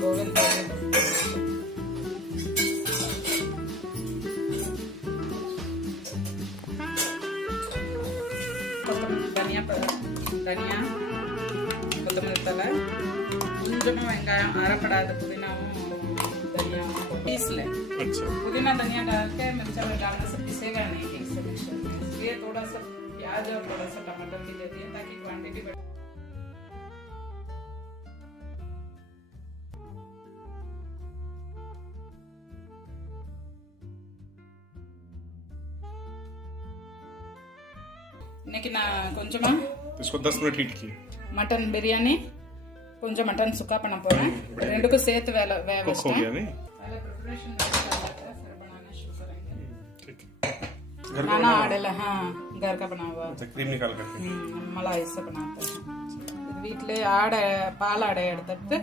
Bowel धनिया धनिया கொத்தமல்லி தழை கொஞ்சமா வெங்காயம் அரைப்படாத புதினாவும் धनिया पीसले पुदीना धनिया डाल के मिर्चा में डालने से पिसेगा नहीं ठीक से मिक्सर में, इसलिए थोड़ा सा प्याज और थोड़ा सा टमाटर भी दे दिए ताकि क्वांटिटी बढ़े। இன்னைக்கு நான் கொஞ்சமா इसको 10 मिनट हीट किए मटन बिरयानी கொஞ்சம் मटन सुक्का பண்ண போறேன் ரெண்டுக்கும் சேர்த்து வேக हो गया नहीं पहले प्रिपरेशन फिर बनाना शुरू करेंगे ठीक है खाना आड़ेला हां घर का बना हुआ क्रीम निकाल करके मलाई से बनाते हैं வீட்ல ஆடை பால் ஆடை எடுத்துட்டு